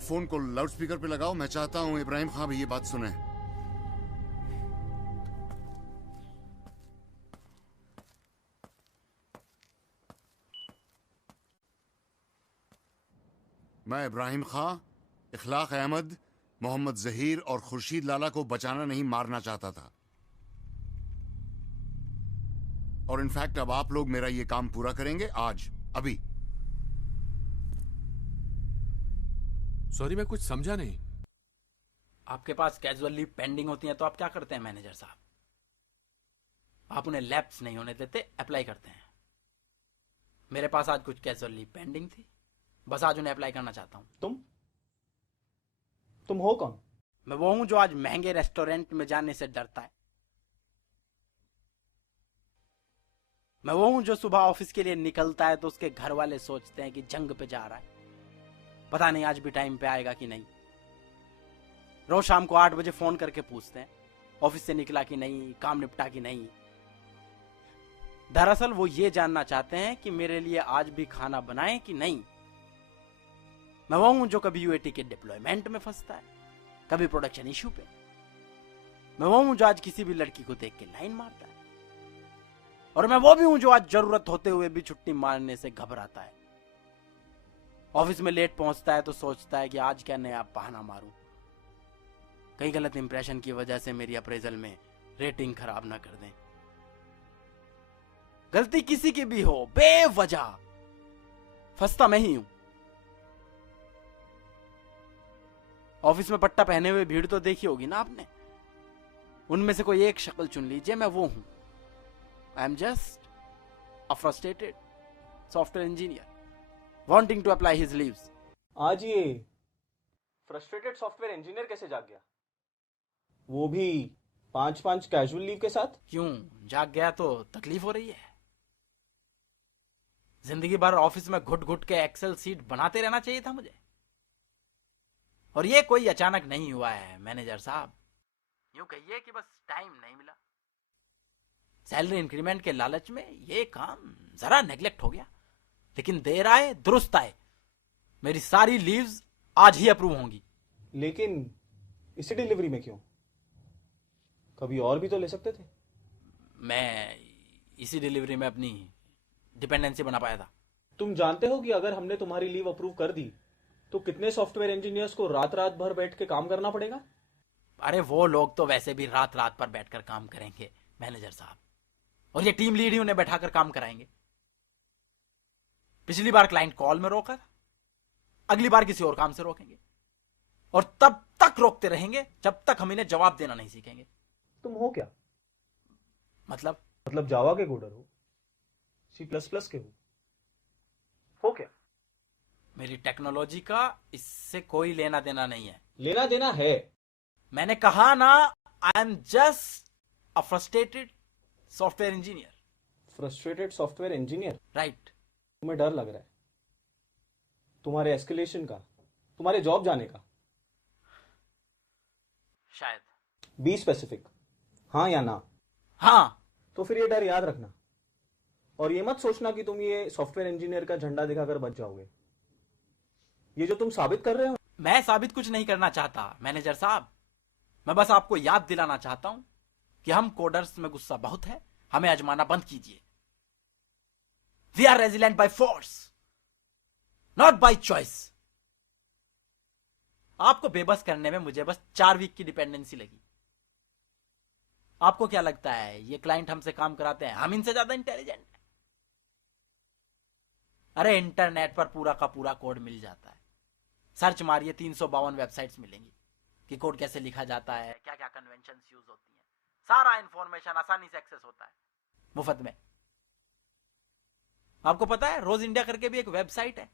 Phone को loudspeaker पे लगाओ, मैं चाहता हूं इब्राहिम खां भी ये बात सुने। मैं इब्राहिम खां इखलाक अहमद, मोहम्मद जहीर और खुर्शीद लाला को बचाना नहीं मारना चाहता था। और इनफैक्ट अब आप लोग मेरा ये काम पूरा करेंगे आज, अभी। सॉरी, मैं कुछ समझा नहीं। आपके पास कैजुअल लीव पेंडिंग होती है तो आप क्या करते हैं मैनेजर साहब? आप उन्हें लैप्स नहीं होने देते, अप्लाई करते हैं। मेरे पास आज कुछ कैजुअल लीव पेंडिंग थी, बस आज उन्हें अप्लाई करना चाहता हूं। तुम हो कौन? मैं वो हूं जो आज महंगे रेस्टोरेंट में जाने से डरता है। मैं वो हूं जो सुबह ऑफिस के लिए निकलता है तो उसके घर वाले सोचते हैं कि जंग पे जा रहा है, पता नहीं आज भी टाइम पे आएगा कि नहीं। रोज शाम को 8 बजे फोन करके पूछते हैं ऑफिस से निकला कि नहीं, काम निपटा कि नहीं। दरअसल वो ये जानना चाहते हैं कि मेरे लिए आज भी खाना बनाएं कि नहीं। मैं वो हूं जो कभी यूएटी के डिप्लॉयमेंट में फंसता है, कभी प्रोडक्शन इशू पे। मैं वो हूं जो आज किसी भी लड़की को देख के लाइन मारता है, और मैं वो भी हूं जो आज जरूरत होते हुए भी छुट्टी मारने से घबराता है। ऑफिस में लेट पहुंचता है तो सोचता है कि आज क्या नया बहाना मारूं, कहीं गलत इंप्रेशन की वजह से मेरी अप्रेजल में रेटिंग खराब ना कर दें। गलती किसी की भी हो, बेवजह फंसता मैं ही हूं। ऑफिस में पट्टा पहने हुए भीड़ तो देखी होगी ना आपने। उनमें से कोई एक शक्ल चुन लीजिए, मैं वो हूं। आई am just a frustrated software engineer wanting to apply his leaves. आज ये फ्रस्ट्रेटेड सॉफ्टवेयर इंजीनियर कैसे जाग गया? वो भी 5-5 कैजुअल लीव के साथ? क्यों जाग गया तो तकलीफ हो रही है? जिंदगी भर ऑफिस में घुट घुट के एक्सेल सीट बनाते रहना चाहिए था मुझे, और ये कोई अचानक नहीं हुआ है मैनेजर साहब। यूं कहिए कि बस टाइम नहीं मिला। सैलरी इंक्रीमेंट के लालच में ये काम जरा नेग्लेक्ट हो गया, लेकिन देर आए दुरुस्त आए। मेरी सारी लीव्स आज ही अप्रूव होंगी। लेकिन इसी डिलीवरी में क्यों? कभी और भी तो ले सकते थे। मैं इसी डिलीवरी में अपनी डिपेंडेंसी बना पाया था। तुम जानते हो कि अगर हमने तुम्हारी लीव अप्रूव कर दी तो कितने सॉफ्टवेयर इंजीनियर्स को रात रात भर बैठ के काम करना पड़ेगा? अरे वो लोग तो वैसे भी रात रात पर बैठकर काम करेंगे मैनेजर साहब, और ये टीम लीड ही उन्हें बैठाकर काम कराएंगे। पिछली बार क्लाइंट कॉल में रोका, अगली बार किसी और काम से रोकेंगे, और तब तक रोकते रहेंगे जब तक हम इन्हें जवाब देना नहीं सीखेंगे। तुम हो क्या? मतलब जावा के कोडर हो, C++ के हो क्या? मेरी टेक्नोलॉजी का इससे कोई लेना देना नहीं है। लेना देना है। मैंने कहा ना, आई am just a frustrated software engineer. Frustrated software engineer? Right. तुम्हें डर लग रहा है तुम्हारे एस्केलेशन का, तुम्हारे जॉब जाने का? शायद। बी स्पेसिफिक, हाँ या ना? हाँ। तो फिर ये डर याद रखना, और ये मत सोचना कि तुम ये सॉफ्टवेयर इंजीनियर का झंडा दिखाकर बच जाओगे। ये जो तुम साबित कर रहे हो। मैं साबित कुछ नहीं करना चाहता मैनेजर साहब, मैं बस आपको याद दिलाना चाहता हूं कि हम कोडर्स में गुस्सा बहुत है, हमें आजमाना बंद कीजिए। We are resilient by force, not by choice. आपको बेबस करने में मुझे बस 4 वीक की डिपेंडेंसी लगी। आपको क्या लगता है ये क्लाइंट हमसे काम कराते हैं, हम इनसे ज्यादा इंटेलिजेंट हैं? अरे इंटरनेट पर पूरा का पूरा कोड मिल जाता है। सर्च मारिए, 352 वेबसाइट्स मिलेंगी कि कोड कैसे लिखा जाता है, क्या क्या कन्वेंशंस यूज होती हैं। सारा इंफॉर्मेशन आसानी से एक्सेस होता है, मुफ्त में। आपको पता है रोज इंडिया करके भी एक वेबसाइट है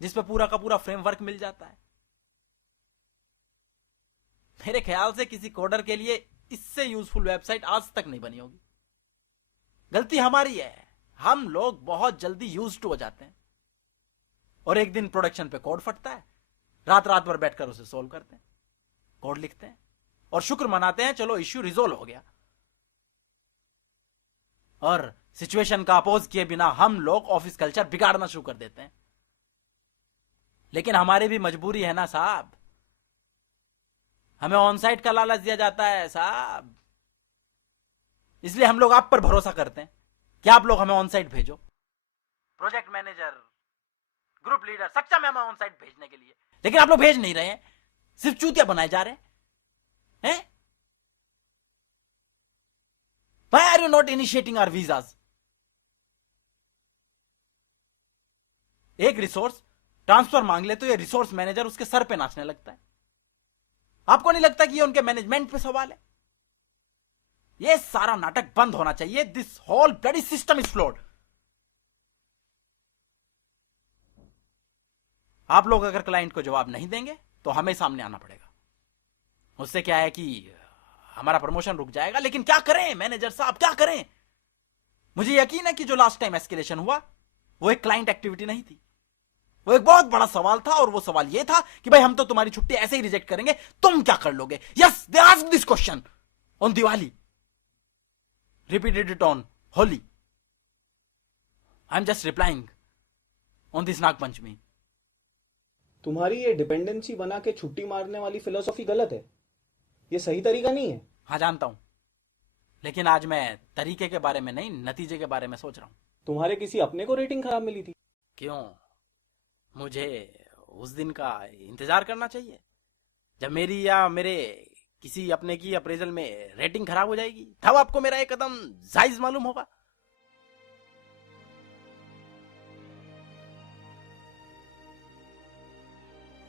जिसपे पूरा का पूरा फ्रेमवर्क मिल जाता है। मेरे ख्याल से किसी कोडर के लिए इससे यूजफुल वेबसाइट आज तक नहीं बनी होगी। गलती हमारी है, हम लोग बहुत जल्दी यूज्ड हो जाते हैं, और एक दिन प्रोडक्शन पे कोड फटता है, रात रात भर बैठकर उसे सोल्व करते हैं, कोड लिखते हैं और शुक्र मनाते हैं चलो इश्यू रिजोल्व हो गया। और सिचुएशन का अपोज किए बिना हम लोग ऑफिस कल्चर बिगाड़ना शुरू कर देते हैं। लेकिन हमारी भी मजबूरी है ना साहब, हमें ऑन साइट का लालच दिया जाता है साहब, इसलिए हम लोग आप पर भरोसा करते हैं कि आप लोग हमें ऑन साइट भेजो। प्रोजेक्ट मैनेजर, ग्रुप लीडर सक्षम है हमें ऑन साइट भेजने के लिए, लेकिन आप लोग भेज नहीं रहे हैं, सिर्फ चूतिया बनाए जा रहे हैं। Why are you not initiating our visas? एक रिसोर्स ट्रांसफर मांग ले तो ये रिसोर्स मैनेजर उसके सर पे नाचने लगता है। आपको नहीं लगता कि ये उनके मैनेजमेंट पे सवाल है? ये सारा नाटक बंद होना चाहिए। This whole bloody system is flawed. आप लोग अगर क्लाइंट को जवाब नहीं देंगे तो हमें सामने आना पड़ेगा। उससे क्या है कि हमारा प्रमोशन रुक जाएगा, लेकिन क्या करें मैनेजर साहब, क्या करें? मुझे यकीन है कि जो लास्ट टाइम एस्केलेशन हुआ वो एक क्लाइंट एक्टिविटी नहीं थी, वो एक बहुत बड़ा सवाल था, और वो सवाल ये था कि भाई हम तो तुम्हारी छुट्टी ऐसे ही रिजेक्ट करेंगे, तुम क्या कर लोगे? Yes, they asked this question on Diwali, repeated it on Holi. I am just replying on this Nag Panchami. तुम्हारी ये डिपेंडेंसी बना के छुट्टी मारने वाली फिलोसॉफी गलत है, ये सही तरीका नहीं है। हाँ जानता हूं, लेकिन आज मैं तरीके के बारे में नहीं, नतीजे के बारे में सोच रहा हूं। तुम्हारे किसी अपने को रेटिंग खराब मिली थी? क्यों? मुझे उस दिन का इंतजार करना चाहिए जब मेरी या मेरे किसी अपने की अप्रेजल में रेटिंग खराब हो जाएगी, तब आपको मेरा एक कदम जायज मालूम होगा।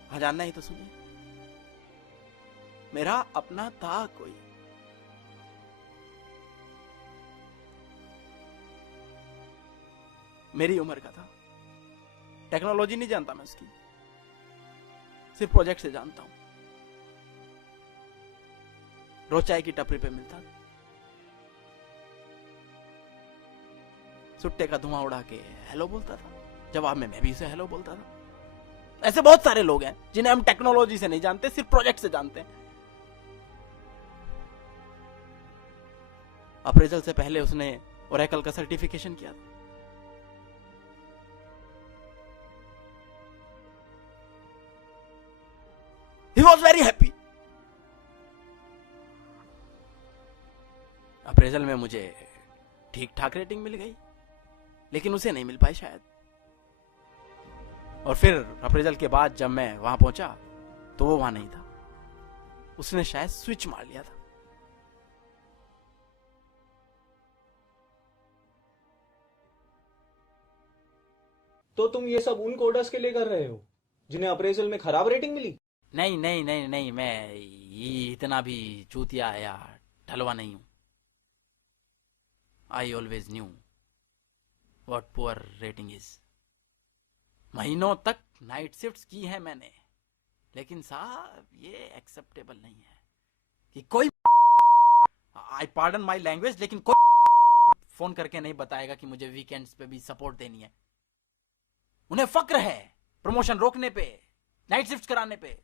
हाँ जानना ही तो सुनिए, मेरा अपना था कोई, मेरी उम्र का था, टेक्नोलॉजी नहीं जानता मैं उसकी, सिर्फ प्रोजेक्ट से जानता हूं। रोज चाय की टपरी पे मिलता, सुट्टे का धुआं उड़ा के हेलो बोलता था, जवाब में मैं भी उसे हेलो बोलता था। ऐसे बहुत सारे लोग हैं जिन्हें हम टेक्नोलॉजी से नहीं जानते, सिर्फ प्रोजेक्ट से जानते हैं। अप्रेजल से पहले उसने ओरेकल का सर्टिफिकेशन किया था। He was very happy. Appraisal में मुझे ठीक ठाक रेटिंग मिल गई, लेकिन उसे नहीं मिल पाई शायद। और फिर अप्रेजल के बाद जब मैं वहां पहुंचा तो वो वहां नहीं था, उसने शायद स्विच मार लिया था। तो तुम ये सब उन कोडर्स के लिए कर रहे हो जिन्हें अप्रेजल में खराब रेटिंग मिली? नहीं नहीं नहीं नहीं, मैं ये इतना भी चूतिया या ठलवा नहीं हूं। I always knew what poor rating is. महीनों तक नाइट शिफ्ट्स की है मैंने, लेकिन साहब ये एक्सेप्टेबल नहीं है कि कोई, आई पार्डन माई लैंग्वेज, लेकिन कोई फोन करके नहीं बताएगा कि मुझे वीकेंड्स पे भी सपोर्ट देनी है। उन्हें फक्र है प्रमोशन रोकने पे, नाइट शिफ्ट कराने पे,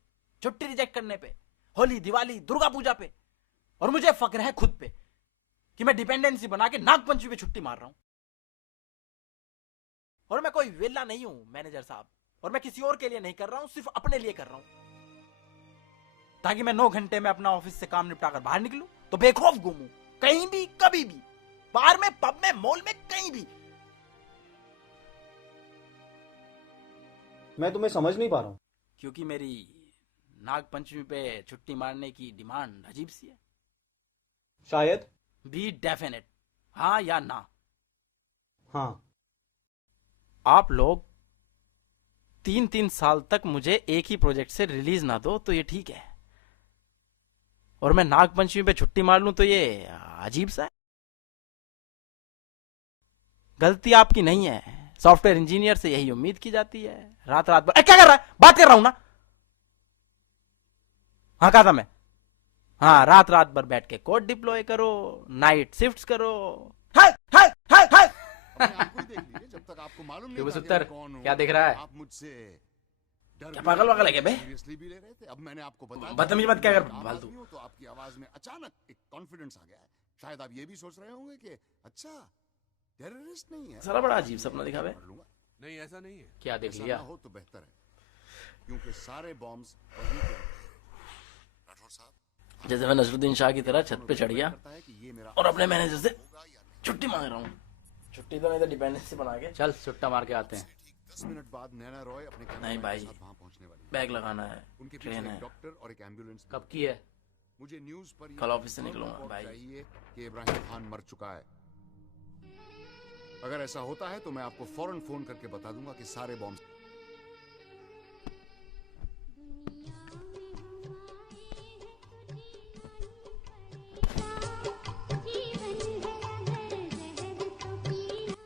छुट्टी रिजेक्ट करने पे, होली, दिवाली, दुर्गा पूजा पे, और मुझे फक्र है खुद पे कि मैं डिपेंडेंसी बना के नागपंचमी पे छुट्टी मार रहा हूं। और मैं कोई वेला नहीं हूं मैनेजर साहब, और मैं किसी और के लिए नहीं कर रहा हूं, सिर्फ अपने लिए कर रहा हूं, ताकि मैं 9 घंटे में अपना ऑफिस से काम निपटाकर बाहर निकलूं तो बेखौफ घूमूं, कहीं भी कभी भी, बाहर में, पब में, मॉल में, कहीं भी। मैं तुम्हें समझ नहीं पा रहा हूं। क्योंकि मेरी नागपंचमी पे छुट्टी मारने की डिमांड अजीब सी है। शायद। बी डेफिनेट, हाँ या ना। हाँ। आप लोग 3-3 साल तक मुझे एक ही प्रोजेक्ट से रिलीज ना दो तो ये ठीक है, और मैं नागपंचमी पे छुट्टी मार लूं तो ये अजीब सा है। गलती आपकी नहीं है, सॉफ्टवेयर इंजीनियर से यही उम्मीद की जाती है। रात रात भर क्या कर रहा है? बात कर रहा हूं ना। हाँ कहा था मैं, हाँ रात रात भर बैठ के कोड डिप्लॉय करो, नाइट शिफ्ट्स करो। हाय हाय हाय हाय। आपको ही देख लीजिए, जब तक आपको मालूम नहीं था कि मैं कौन हूं। क्या देख रहा है? आप मुझसे क्या पागल वागल है क्या बे? सीरियसली भी ले रहे थे। अब मैंने आपको बताया, बदतमीजी मत क्या कर आप फालतू। आदमी हो तो आपकी आवाज में अचानक एक कॉन्फिडेंस आ गया है। शायद आप ये भी सोच रहे होंगे कि अच्छा टेररिस्ट नहीं है, साला बड़ा अजीब सपना दिखा बे। कर लूंगा। नहीं ऐसा नहीं है। क्या देख ऐसा लिया? ना हो तो बेहतर है। क्योंकि सारे बॉम्ब्स वहीं पे रखे हैं। राठौर साहब जैसे मैं नसरुद्दीन शाह की तरह छत पे चढ़ गया करता है कि ये मेरा और अपने मैनेजर से छुट्टी मांग रहा हूँ। छुट्टी तो नहीं तो डिपेंडेंसी बना के चल सुट्टा मार के आते हैं। ठीक 10 मिनट बाद नैना रॉय अपने नहीं कैमरामैन भाई, के साथ वहां पहुंचने वाली है। बैग लगाना है, उनके पीछे ट्रेन एक है। डॉक्टर और एक एम्बुलेंस। कब की है? मुझे न्यूज़ पर ये कल ऑफिस से तुरंत निकलूंगा रिपोर्ट भाई। चाहिए कि इब्राहिम खान मर चुका है। अगर ऐसा होता है तो मैं आपको फौरन फोन करके बता दूंगा कि सारे बॉम्ब।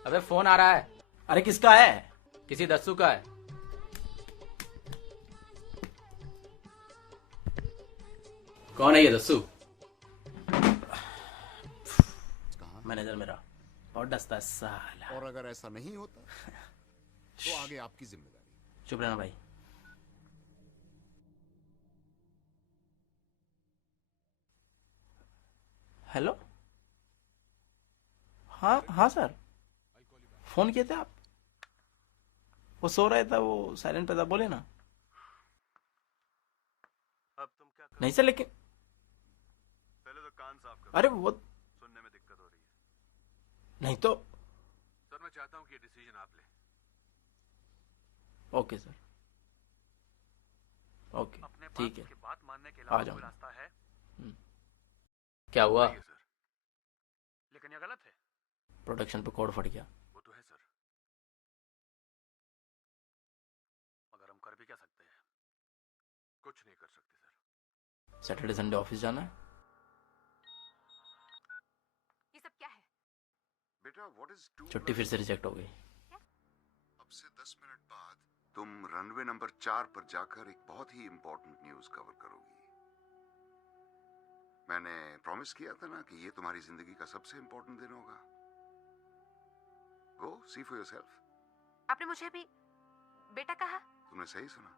अबे फोन आ रहा है, अरे किसका है? किसी दस्सू का है। कौन है ये दस्सू? कहा मैनेजर मेरा बहुत डसता है साला। और अगर ऐसा नहीं होता तो आगे आपकी जिम्मेदारी। चुप रहना भाई। हेलो, हाँ हाँ सर, फोन किए थे आप? वो सो रहा था, वो साइलेंट पे था, बोले ना। अब तुम क्या करो? नहीं सर, लेकिन पहले तो कान साफ करो। अरे वो सुनने में दिक्कत हो रही है। नहीं तो। सर मैं चाहता हूँ कि ये डिसीजन आप लें। ओके सर, ओके अपने ठीक है। की बात मानने के आ अलावा जाऊं। कोई रास्ता है? क्या हुआ? नहीं है सर, लेकिन ये गलत है। प्रोडक्शन पे कोड फट गया। वो तो है सर, मगर हम कर भी क्या सकते हैं? कुछ नहीं कर सकते सर। सैटरडे संडे ऑफिस जाना है। ये सब क्या है? बेटा व्हाट इज छुट्टी फिर से रिजेक्ट हो गई। अब से 10 मिनट बाद तुम रनवे नंबर 4 पर जाकर एक बहुत ही इंपॉर्टेंट न्यूज कवर करोगी। मैंने प्रॉमिस किया था ना कि ये तुम्हारी जिंदगी का सबसे इंपॉर्टेंट दिन होगा। गो सी फॉर योरसेल्फ। आपने मुझे अभी बेटा कहा? तुमने सही सुना।